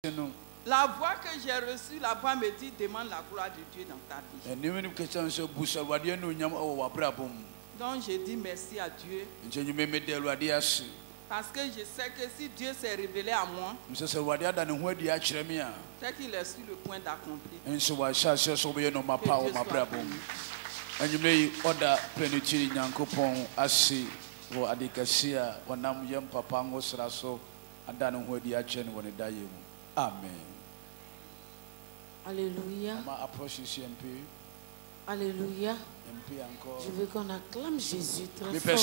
La voix que j'ai reçue là-bas me dit demande la gloire de Dieu dans ta vie. Donc je dis merci à Dieu. Parce que je sais que si Dieu s'est révélé à moi, c'est qu'il est sur le point d'accomplir. Que Dieu soit Amen. Alléluia. Alléluia. Je veux qu'on acclame Jésus très fort.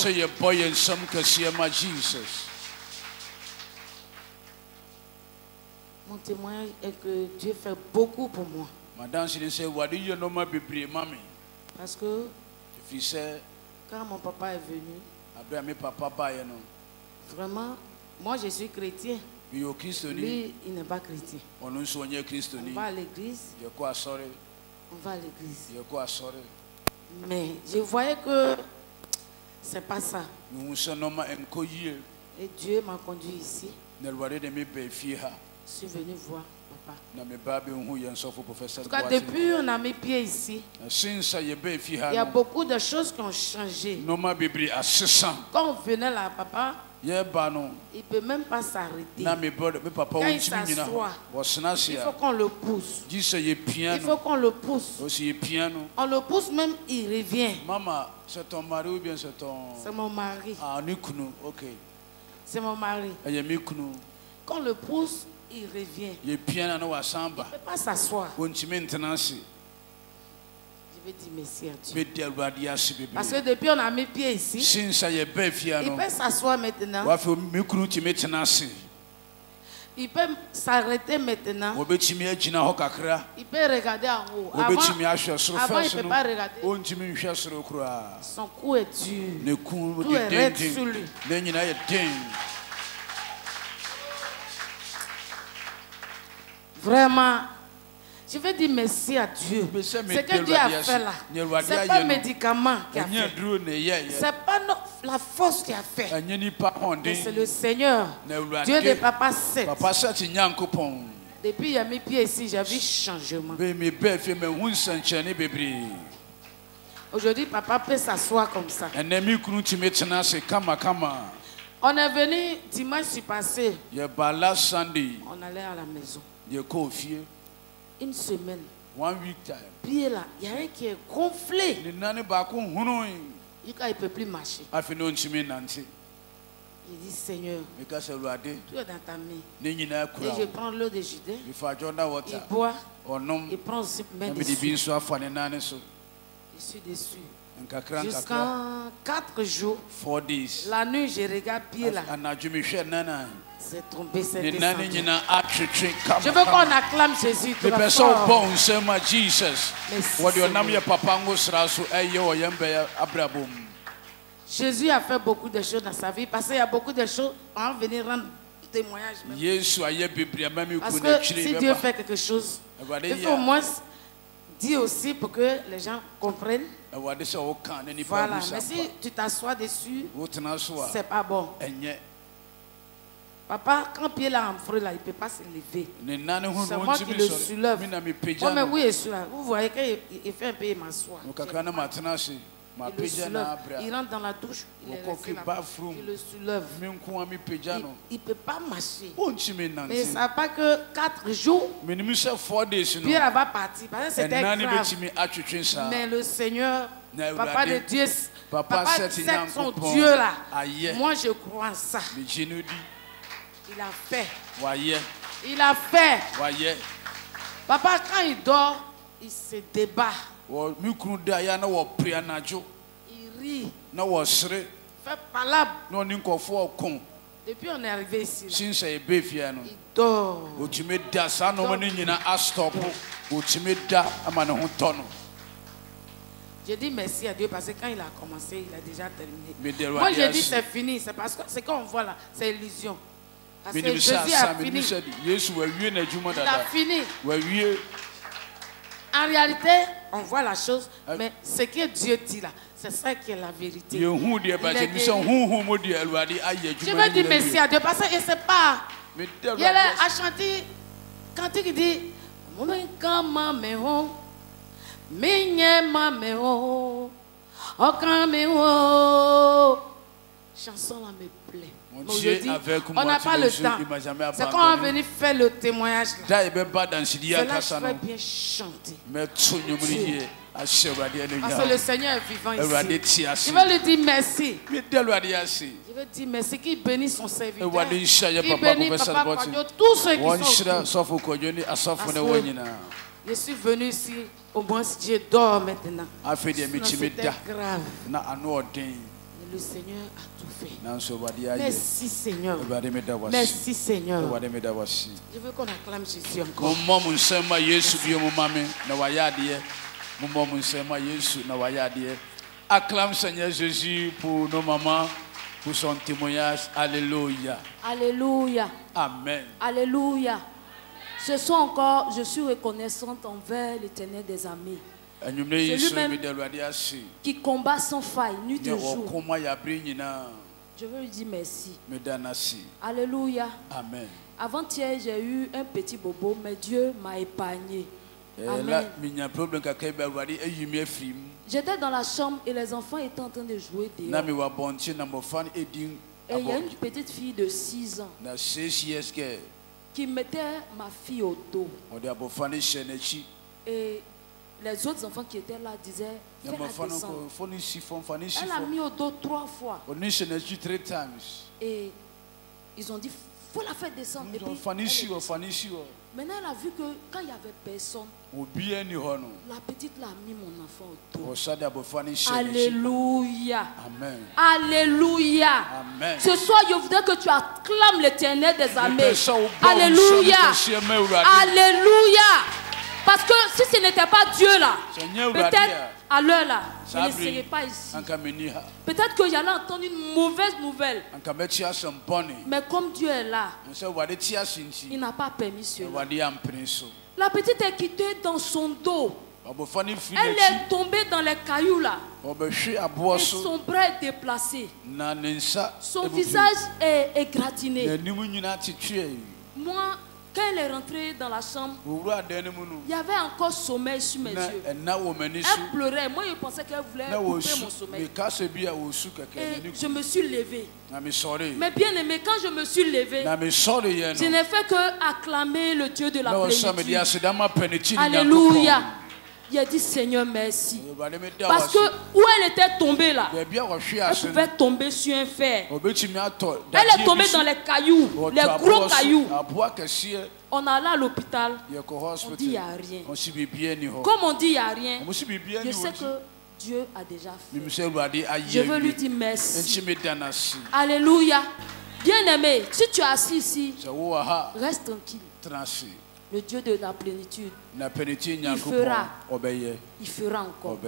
Mon témoignage est que Dieu fait beaucoup pour moi. Parce que quand mon papa est venu, vraiment, moi je suis chrétien. Lui, il n'est pas chrétien. On va à l'église. On va à l'église. Mais je voyais que c'est pas ça. Et Dieu m'a conduit ici. Je suis venu voir papa. En tout cas, depuis on a mis pied ici, il y a beaucoup de choses qui ont changé. Quand on venait là, papa, il ne peut même pas s'arrêter. Quand il s'assoit, il faut qu'on le pousse. Il faut qu'on le pousse. On le pousse même, il revient. Maman, c'est ton mari ou bien c'est ton... C'est mon mari. Ah, ok. C'est mon mari. Quand on le pousse, il revient. Il ne peut pas s'asseoir. Je veux dire merci à Dieu. Parce que depuis on a mis pied ici, il peut s'asseoir maintenant. Il peut s'arrêter maintenant. Il peut regarder en haut. Avant il ne peut pas regarder. Son cou est dur. Tout est raide sur lui. Vraiment, je veux dire merci à Dieu. Ce que Dieu a fait là, ce n'est pas un médicament qui a fait. Ce n'est pas la force qui a fait. Mais c'est le Seigneur, Dieu de Papa 7. Depuis il a mis pied ici, j'ai vu changement. Aujourd'hui, papa peut s'asseoir comme ça. On est venu dimanche passé. On allait à la maison. Une semaine. 1 week time. Pied là, il y a un qui est gonflé. Il ne peut plus marcher. Il dit Seigneur, tout est dans ta main. Et je prends l'eau de Judée. Il boit. Il prend aussi main dessus. Je suis dessus. Jusqu'en 4 jours. 4 days. La nuit, je regarde pied là. C'est tombé, c'est descendu. Je veux qu'on acclame Jésus très fort. Jésus a fait beaucoup de choses dans sa vie parce qu'il y a beaucoup de choses. On va venir rendre témoignage. Parce que si Dieu fait quelque chose, il faut au moins dire aussi pour que les gens comprennent. Voilà, mais si tu t'assois dessus, c'est pas bon. Papa, quand pied là en feu là, il ne peut pas se lever. C'est moi qui le soulève. Oh, mais oui, vous voyez qu'il fait un peu, il m'assoit. Il le soulève. Il rentre dans la douche, il le soulève. Il ne peut pas marcher. Mais ça n'a pas que 4 jours. Pierre va partir. Parce que c'était grave. Mais le Seigneur, Papa de Dieu, Papa c'est son Dieu là. Moi je crois en ça. Il a fait. Il a fait. Papa, quand il dort, il se débat. Il rit. Fait palabre. Depuis on est arrivé ici. Là. Il dort. Je dis merci à Dieu parce que quand il a commencé, il a déjà terminé. Moi je dis c'est fini. C'est parce que ce qu'on voit là, c'est illusion. Parce que Jésus a fini. Il a fini. En réalité, on voit la chose, mais ce que Dieu dit là, c'est ça qui est la vérité. Je veux dire merci à Dieu parce que je ne sais pas. Il a chanté Quand il dit, chanson là me plaît. On n'a pas le temps. C'est quand on est venu faire le témoignage là. C'est là que je vais bien chanter. Parce que le Seigneur est vivant ici. Je vais lui dire merci. Je vais dire merci. Qu'il bénisse son serviteur. Qu'il bénisse Papa Kwadjo, tous ceux qui sont autour. Je suis venu ici, au moins si Dieu dort maintenant. C'était grave. Mais le Seigneur a tout fait. Merci Seigneur. Merci Seigneur. Je veux qu'on acclame Jésus encore. Acclame Seigneur Jésus pour nos mamans, pour son témoignage. Alléluia. Alléluia. Amen. Alléluia. Ce soir encore, je suis reconnaissante envers l'Éternel des armées. Celui-même qui combat sans faille, nuit et jour. Je veux lui dire merci. Alléluia. Amen. Avant-hier, j'ai eu un petit bobo, mais Dieu m'a épargné. Amen. J'étais dans la chambre et les enfants étaient en train de jouer dehors. Et il y a une petite fille de 6 ans qui mettait ma fille au dos. Et les autres enfants qui étaient là disaient, fais-la descendre. Elle a mis au dos 3 fois. Et ils ont dit, faut la faire descendre. Et puis, maintenant, elle a vu que quand il n'y avait personne, la petite l'a mis mon enfant au dos. Alléluia. Amen. Alléluia. Amen. Ce soir, je voudrais que tu acclames l'Éternel des armées. Alléluia. Alléluia. Parce que si ce n'était pas Dieu là, peut-être à l'heure là, je ne serais pas ici. Peut-être que j'allais entendre une mauvaise nouvelle. Mais comme Dieu est là, il n'a pas permis cela. La petite est quittée dans son dos. Elle est tombée dans les cailloux là. Et son bras est déplacé. Son visage est égratigné. Moi, quand elle est rentrée dans la chambre, il y avait encore sommeil sur mes yeux. Elle pleurait. Moi, je pensais qu'elle voulait couper mon sommeil. Et je me suis levée. Mais bien aimé, quand je me suis levée, je n'ai fait que acclamer le Dieu de la plénitude. Alléluia. Il a dit Seigneur merci. Parce que où elle était tombée là, elle pouvait tomber sur un fer. Elle est tombée dans les cailloux, les gros cailloux. On allait à l'hôpital, on dit il n'y a rien. Comme on dit il n'y a rien, je sais que Dieu a déjà fait. Je veux lui dire merci. Alléluia. Bien aimé, si tu es assis ici, reste tranquille. Le Dieu de la plénitude, il fera encore.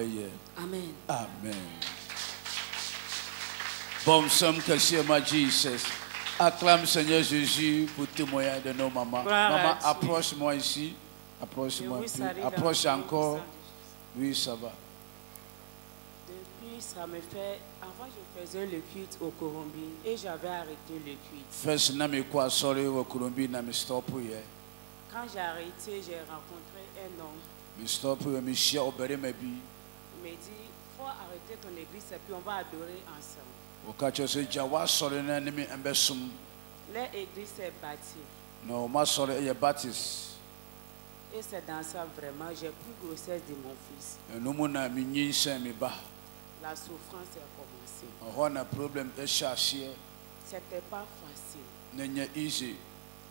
Amen. Amen. Bon, somme que c'est ma Jesus. Acclame Seigneur Jésus pour témoigner de nos mamans. Maman, approche-moi ici. Approche-moi. Approche encore. Oui, ça va. Depuis, ça me fait. Avant, je faisais le culte au Colombie et j'avais arrêté le culte. Quand j'ai arrêté, j'ai rencontré un homme. Il me dit, il faut arrêter ton église et puis on va adorer ensemble. L'église est bâtie. Et c'est dans ça vraiment, j'ai pris grossesse de mon fils. La souffrance est commencée. C'était pas facile.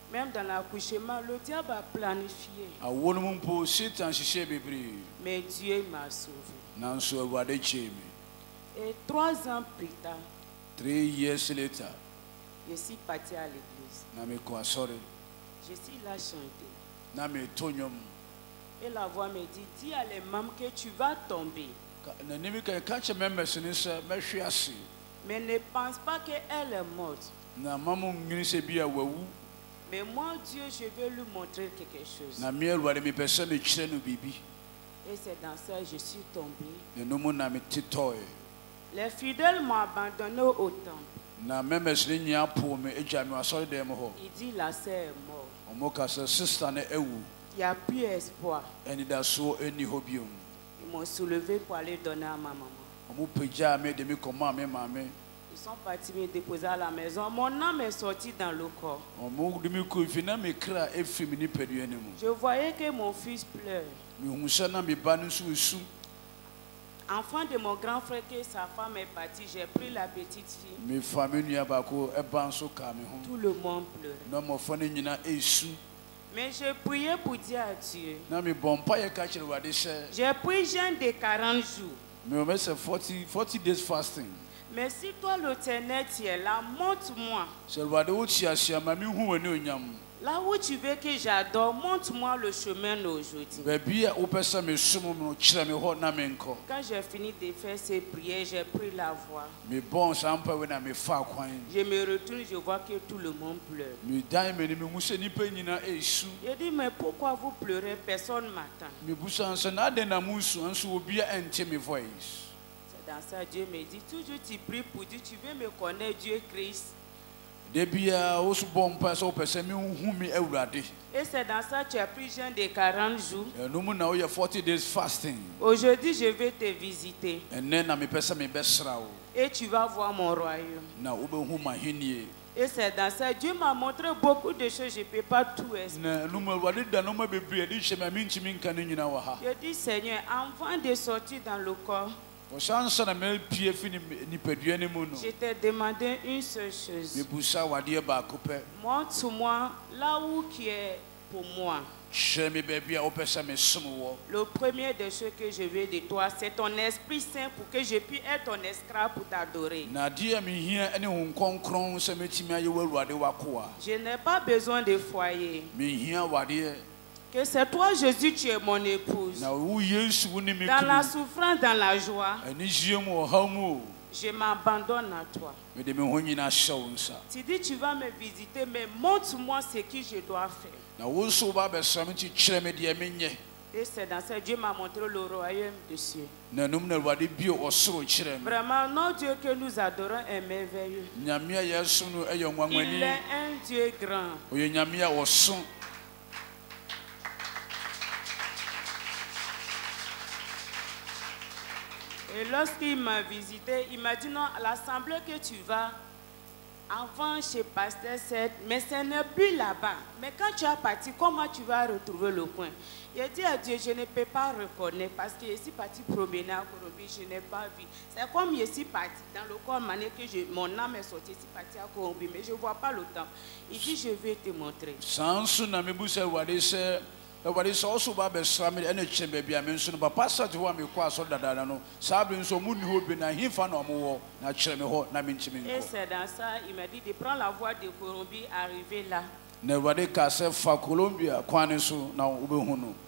Même dans l'accouchement, le diable a planifié. Mais Dieu m'a sauvé. Et 3 ans plus tard, 3 years later, je suis parti à l'église. Je suis là chanter. Et la voix me dit, dis à les mamans que tu vas tomber. Mais ne pense pas qu'elle est morte. Mais moi, Dieu, je veux lui montrer quelque chose. Et c'est dans ça que je suis tombé. Les fidèles m'ont abandonné au temple. Il dit la sœur est morte. Il n'y a plus espoir. Ils m'ont soulevé pour aller donner à ma maman. Ils sont partis me déposer à la maison. Mon âme est sortie dans le corps. Je voyais que mon fils pleure. Enfant de mon grand frère, que sa femme est partie, j'ai pris la petite fille. Tout le monde pleurait. Mais je priais pour dire à Dieu. J'ai pris jeûne de 40 jours. 40 days fasting. Mais si toi, l'Éternel, tu es là, montre-moi. Là où tu veux que j'adore, montre-moi le chemin aujourd'hui. Quand j'ai fini de faire ces prières, j'ai pris la voix. Je me retourne, je vois que tout le monde pleure. Je dis, mais pourquoi vous pleurez? Personne ne m'attend. C'est dans ça, Dieu me dit, toujours tu pries pour Dieu, tu veux me connaître, Dieu Christ. Et c'est dans ça que tu as pris jeûne de 40 jours. Aujourd'hui, je vais te visiter. Et tu vas voir mon royaume. Et c'est dans ça, Dieu m'a montré beaucoup de choses, je ne peux pas tout expliquer. Je dis, Seigneur, avant de sortir dans le corps, je t'ai demandé une seule chose. Montre-moi là où qui est pour moi. Le premier des choses que je veux de toi, c'est ton Esprit Saint pour que je puisse être ton esclave pour t'adorer. Je n'ai pas besoin de foyer. Que c'est toi, Jésus, tu es mon épouse. Dans la souffrance, dans la joie, je m'abandonne à toi. Tu dis, tu vas me visiter, mais montre-moi ce que je dois faire. Et c'est dans ça, Dieu m'a montré le royaume des cieux. Vraiment, notre Dieu que nous adorons est merveilleux. Il est un Dieu grand. Et lorsqu'il m'a visité, il m'a dit non, à l'assemblée que tu vas, avant chez Pasteur 7, mais ce n'est plus là-bas. Mais quand tu as parti, comment tu vas retrouver le coin? Il a dit à Dieu, je ne peux pas reconnaître parce que je suis parti promener à Korobi, je n'ai pas vu. C'est comme je suis parti dans le corps, que mon âme est sortie, je suis parti à Korobi, mais je ne vois pas le temps. Il dit, je vais te montrer. Et c'est dans ça, il m'a dit de prendre la voie de Korobi, arriver là.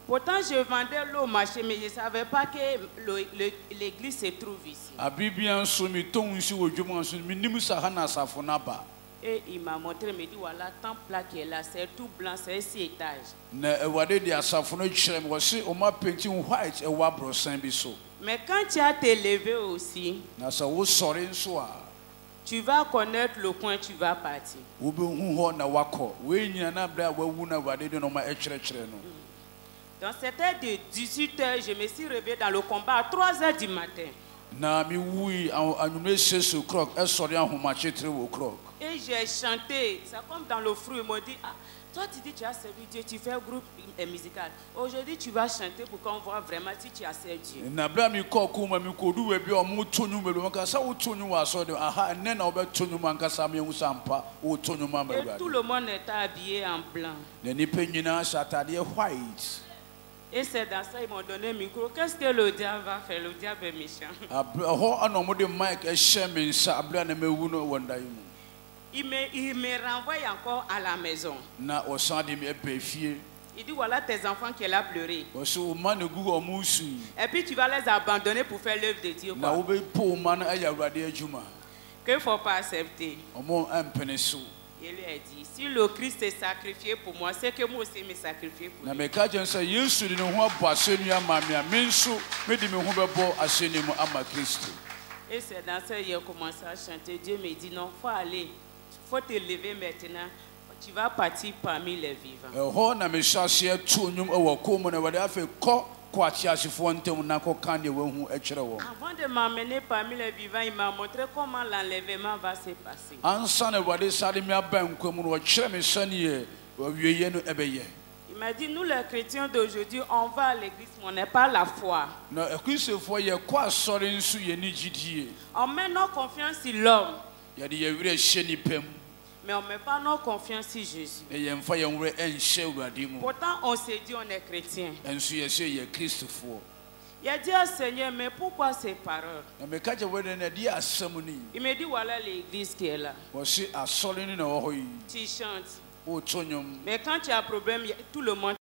Pourtant, je vendais l'eau au marché, mais je ne savais pas que l'église se trouve ici. Et il m'a montré, il m'a dit voilà, temple là qui est là, c'est tout blanc, c'est 6 étages. Mais quand tu as t'élevé aussi, tu vas connaître le coin, tu vas partir. Donc c'était de 18h, je me suis réveillé dans le combat à 3h du matin. Et j'ai chanté, c'est comme dans le fruit, ils m'ont dit, ah, toi tu dis tu as servi Dieu, tu fais un groupe musical. Aujourd'hui tu vas chanter pour qu'on voit vraiment si tu as servi Dieu. Et tout le monde était habillé en blanc. Et c'est dans ça qu'ils m'ont donné un micro. Qu'est-ce que le diable va faire? Le diable est méchant. Il me renvoie encore à la maison. Il dit voilà tes enfants qui sont là pleurer. Et puis tu vas les abandonner pour faire l'œuvre de Dieu. Qu'il ne faut pas accepter. Il lui a dit, si le Christ est sacrifié pour moi, c'est que moi aussi me sacrifier pour lui. Et c'est dans ça qu'il a commencé à chanter. Dieu me dit non, il faut aller, il faut te lever maintenant. tu vas partir parmi les vivants. Avant de m'emmener parmi les vivants, il m'a montré comment l'enlèvement va se passer. Il m'a dit, nous les chrétiens d'aujourd'hui, on va à l'église, mais on n'est pas la foi. On met nos confiance sur l'homme, mais on ne met pas nos confiance sur Jésus. Pourtant, on s'est dit on est chrétien. Il a dit au Seigneur, mais pourquoi ces paroles? Il me dit, voilà l'église qui est là. Tu chantes. Mais quand tu as un problème, tout le monde